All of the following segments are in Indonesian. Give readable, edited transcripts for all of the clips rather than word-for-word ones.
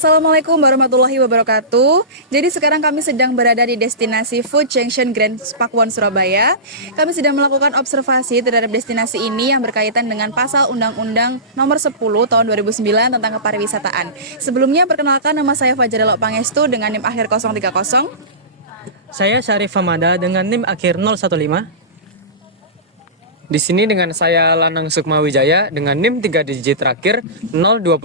Assalamualaikum warahmatullahi wabarakatuh. Jadi sekarang kami sedang berada di destinasi Food Junction Grand Pakuwon Surabaya. Kami sedang melakukan observasi terhadap destinasi ini yang berkaitan dengan pasal Undang-Undang Nomor 10 Tahun 2009 tentang kepariwisataan. Sebelumnya perkenalkan, nama saya Fajar Elok Pangestu dengan NIM akhir 030. Saya Syarif Hamada dengan NIM akhir 015. Di sini dengan saya Lanang Sukma Wijaya dengan NIM 3 digit terakhir 025.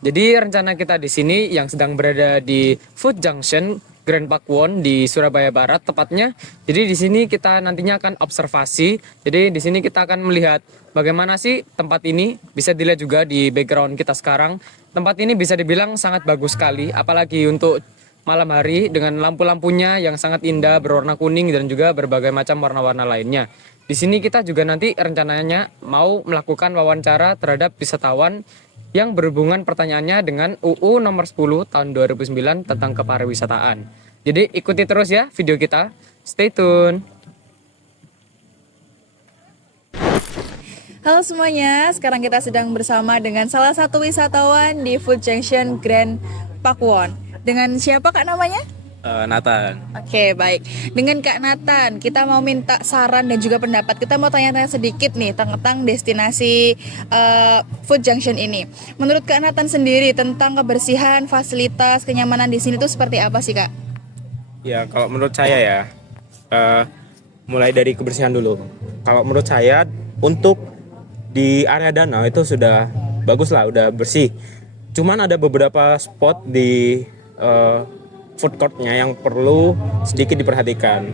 Jadi rencana kita di sini yang sedang berada di Food Junction Grand Pakuwon di Surabaya Barat tepatnya. Jadi di sini kita nantinya akan observasi. Jadi di sini kita akan melihat bagaimana sih tempat ini. Bisa dilihat juga di background kita sekarang. Tempat ini bisa dibilang sangat bagus sekali, apalagi untuk malam hari dengan lampu-lampunya yang sangat indah berwarna kuning dan juga berbagai macam warna-warna lainnya. Di sini kita juga nanti rencananya mau melakukan wawancara terhadap wisatawan yang berhubungan pertanyaannya dengan UU nomor 10 tahun 2009 tentang kepariwisataan. Jadi ikuti terus ya video kita. Stay tune. Halo semuanya, sekarang kita sedang bersama dengan salah satu wisatawan di Food Junction Grand Pakuwon. Dengan siapa Kak namanya? Nathan. Oke, baik. Dengan Kak Nathan, kita mau minta saran dan juga pendapat. Kita mau tanya-tanya sedikit nih tentang destinasi Food Junction ini. Menurut Kak Nathan sendiri tentang kebersihan, fasilitas, kenyamanan di sini tuh seperti apa sih Kak? Ya, kalau menurut saya ya, mulai dari kebersihan dulu. Kalau menurut saya, untuk di area danau itu sudah bagus lah, udah bersih. Cuman ada beberapa spot di food courtnya yang perlu sedikit diperhatikan.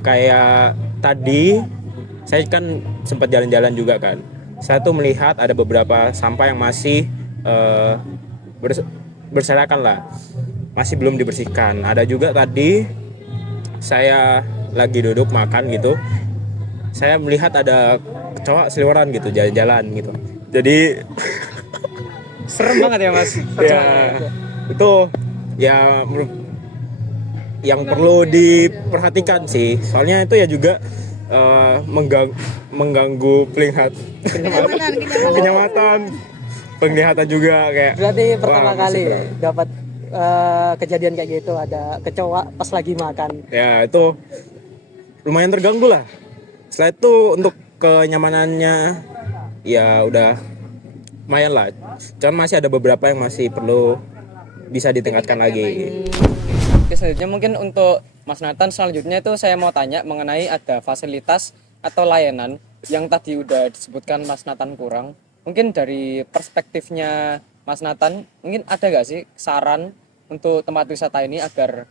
Kayak tadi, saya kan sempat jalan-jalan juga kan. Saya tuh melihat ada beberapa sampah yang masih berserakan lah, masih belum dibersihkan. Ada juga tadi saya lagi duduk makan gitu, saya melihat ada kecoa seliweran gitu jalan-jalan gitu. Jadi Serem banget ya Mas. ya itu ya yang perlu diperhatikan sih. Soalnya itu ya juga mengganggu kenyamanan, penglihatan juga kayak. Berarti pertama wah, kali masih dapat kejadian kayak gitu, ada kecoa pas lagi makan. ya itu lumayan terganggu lah. Setelah itu untuk kenyamanannya ya udah lumayan lah. Cuman masih ada beberapa yang masih perlu bisa ditingkatkan lagi. Oke, selanjutnya mungkin untuk Mas Nathan selanjutnya itu saya mau tanya mengenai ada fasilitas atau layanan yang tadi udah disebutkan Mas Nathan kurang. Mungkin dari perspektifnya Mas Nathan, mungkin ada gak sih saran untuk tempat wisata ini agar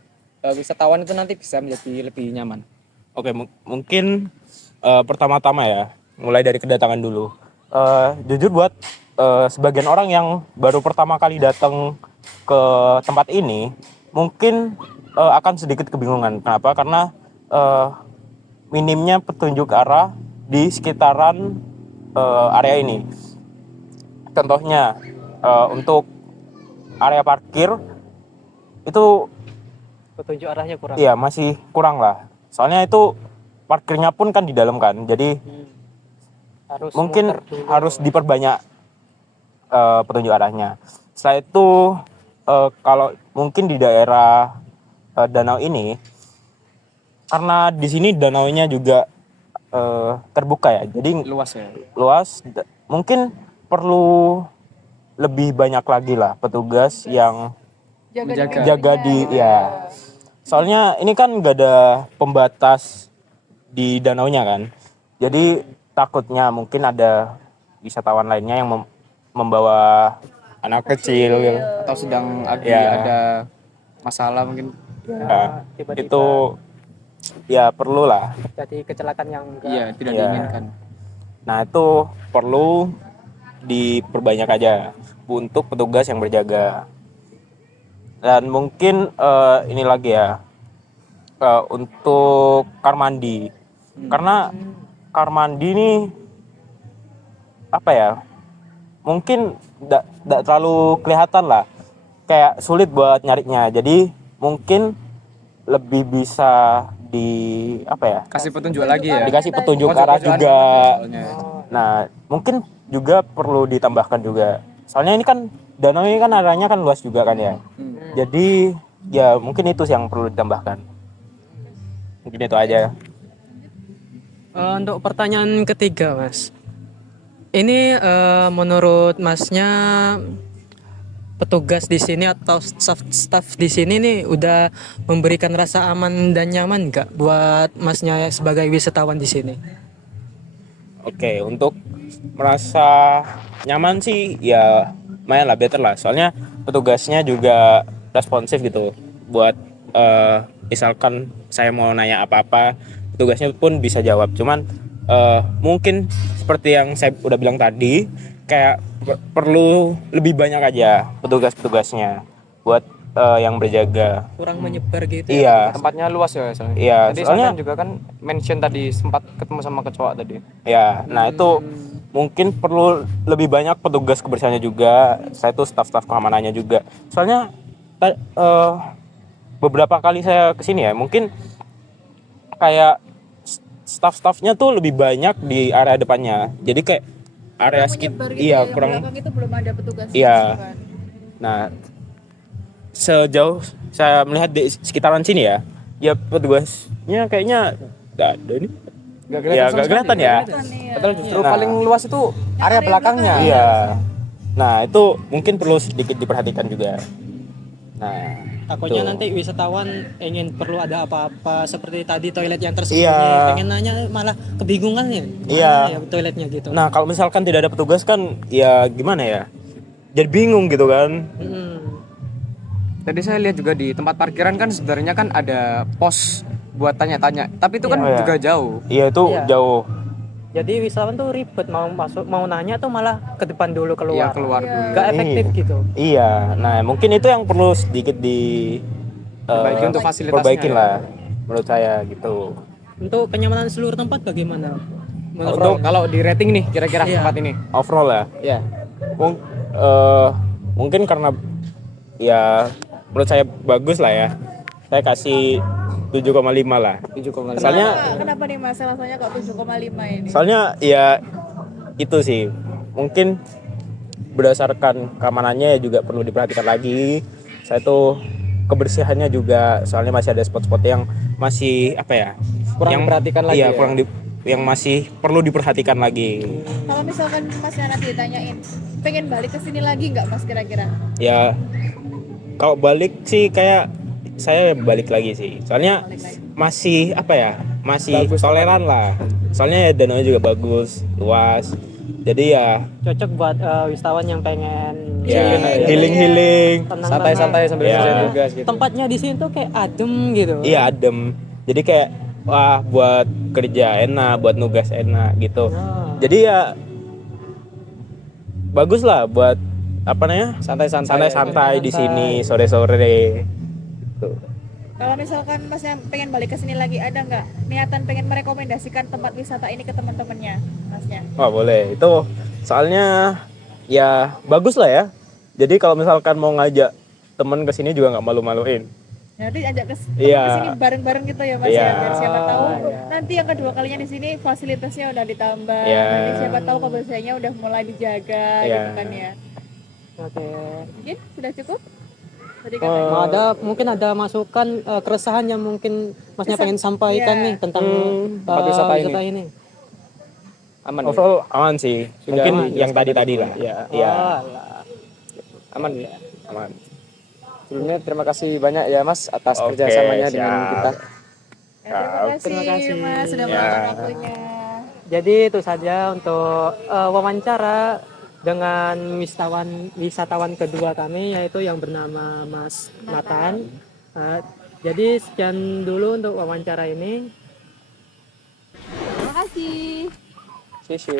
wisatawan itu nanti bisa menjadi lebih nyaman? Oke, mungkin pertama-tama ya, mulai dari kedatangan dulu. Jujur buat sebagian orang yang baru pertama kali datang ke tempat ini, mungkin akan sedikit kebingungan. Kenapa? Karena minimnya petunjuk arah di sekitaran area ini. Contohnya, untuk area parkir itu Petunjuk arahnya kurang. iya masih kurang lah. Soalnya itu parkirnya pun kan di dalam kan. Jadi Harus mungkin muter dulu. harus diperbanyak petunjuk arahnya. Setelah itu kalau mungkin di daerah danau ini, karena di sini danaunya juga terbuka ya, jadi Luas ya. luas. Mungkin perlu lebih banyak lagi lah petugas yang jaga di ya. Soalnya ini kan nggak ada pembatas di danaunya kan, jadi takutnya mungkin ada wisatawan lainnya yang membawa anak kecil Atau sedang Ya. ada masalah mungkin. ya, Tiba-tiba itu ya perlu lah. jadi kecelakaan yang enggak. Iya, tidak Iya. diinginkan. Nah itu perlu diperbanyak aja untuk petugas yang berjaga. Dan mungkin ini lagi ya, untuk kamar mandi. Karena kamar mandi ini apa ya, mungkin tidak terlalu kelihatan lah, kayak sulit buat nyarinya. Jadi mungkin lebih bisa Kasih petunjuk lagi ya. dikasih petunjuk Pojok-pojokan arah banget juga. ya soalnya. Nah mungkin juga perlu ditambahkan juga, soalnya ini kan danau ini kan areanya kan luas juga kan ya. Jadi ya mungkin itu yang perlu ditambahkan. Mungkin itu aja. Untuk pertanyaan ketiga, Mas. Ini menurut Masnya petugas di sini atau staff di sini nih udah memberikan rasa aman dan nyaman nggak buat Masnya sebagai wisatawan di sini? Oke, untuk merasa nyaman sih ya lumayan lah, better lah. Soalnya petugasnya juga responsif gitu. Buat misalkan saya mau nanya apa-apa, petugasnya pun bisa jawab. Cuman mungkin seperti yang saya udah bilang tadi, kayak perlu lebih banyak aja petugas-petugasnya buat yang berjaga. Kurang menyebar gitu. Iya, Tempatnya luas ya soalnya. iya. Tadi Soalnya Sampean juga kan mention tadi sempat ketemu sama kecoa tadi. ya, nah itu mungkin perlu lebih banyak petugas kebersihannya juga. Saya tuh staf-staf keamanannya juga. Soalnya beberapa kali saya kesini ya, mungkin kayak staff-staffnya tuh lebih banyak di area depannya. Jadi kayak area Menyebar gitu iya ya, yang kurang. belakang itu belum ada petugas. Iya. kan? Nah, sejauh saya melihat di sekitaran sini ya, ya petugasnya kayaknya nggak ada nih. Gak Ya nggak kelihatan ya. Kan, iya. Padahal justru Nah. paling luas itu area belakangnya. Iya. Nah, itu mungkin perlu sedikit diperhatikan juga. Nah, Takutnya tuh. nanti wisatawan ingin perlu ada apa-apa seperti tadi toilet yang tersembunyi, Iya. pengen nanya malah kebingungan ya. Mana Iya. ya toiletnya gitu. Nah, kalau misalkan tidak ada petugas kan ya gimana ya? Jadi bingung gitu kan. Mm-mm. Tadi saya lihat juga di tempat parkiran kan sebenarnya kan ada pos buat tanya-tanya. Tapi itu kan Iya. juga jauh. Iya, itu Iya. jauh. Jadi wisatawan tuh ribet mau masuk mau nanya tuh malah ke depan dulu Iya, keluar. keluar dulu. Gak efektif Iya. gitu. Iya. Nah, mungkin itu yang perlu sedikit Perbaiki untuk fasilitasnya. perbaikin ya. lah menurut saya gitu. Untuk kenyamanan seluruh tempat bagaimana? Menurut Untuk kalau di rating nih kira-kira Iya. tempat ini. Overall ya. Ya. Mung- mungkin karena ya menurut saya bagus lah ya. Saya kasih 7,5 lah. 7,5. Soalnya Kenapa nih Mas alasannya kok 7,5 ini? soalnya ya itu sih. Mungkin berdasarkan keamanannya ya juga perlu diperhatikan lagi. Saya tuh kebersihannya juga soalnya masih ada spot-spot yang masih apa ya? Kurang diperhatikan lagi Iya, ya? yang masih perlu diperhatikan lagi. Kalau misalkan Masnya nanti ditanyain, pengen balik ke sini lagi nggak Mas kira-kira? Ya kalau balik sih kayak saya balik lagi sih. Soalnya Balik lagi. masih apa ya? Masih Bagus toleran lah. Soalnya ya danaunya juga bagus, luas. Jadi ya cocok buat wisatawan yang pengen ya Iya. healing. tenang-tenang. Santai-santai sambil Iya. selesai tugas gitu. Tempatnya di sini tuh kayak adem gitu. Iya, adem. Jadi kayak wah buat kerja enak, buat nugas enak gitu. Nah, Jadi ya bagus lah buat apa namanya? Santai-santai. Santai-santai di Santai. sini sore-sore. Gitu. Kalau misalkan Masnya pengen balik ke sini lagi, ada nggak niatan pengen merekomendasikan tempat wisata ini ke teman-temannya, Masnya? Wah boleh, itu soalnya ya bagus lah ya. Jadi kalau misalkan mau ngajak temen ke sini juga nggak malu-maluin. Jadi ajak ke Iya. sini bareng-bareng gitu ya Mas Iya. ya, biar siapa tahu nanti yang kedua kalinya di sini fasilitasnya udah ditambah, Iya. nanti siapa tahu kebersihannya udah mulai dijaga Iya. gitu kan ya. oke. Mungkin sudah cukup? Tadi Oh. kan Mau ada mungkin ada masukan keresahan yang mungkin Masnya pengen sampaikan Iya. nih tentang tempat wisata wisata ini. Aman. Ya? Overall aman sih. Sudah Mungkin aman, yang tadi-tadi lah. Iya. Iya. Oh, alah. Aman ya. Aman. Sebelumnya terima kasih banyak ya Mas atas Oke, kerjasamanya dengan siap. kita. ya, terima kasih Mas sudah Ya. meluangkan waktunya. Jadi itu saja untuk wawancara dengan wisatawan kedua kami yaitu yang bernama Mas Matan. Jadi sekian dulu untuk wawancara ini. Terima kasih. Sisi.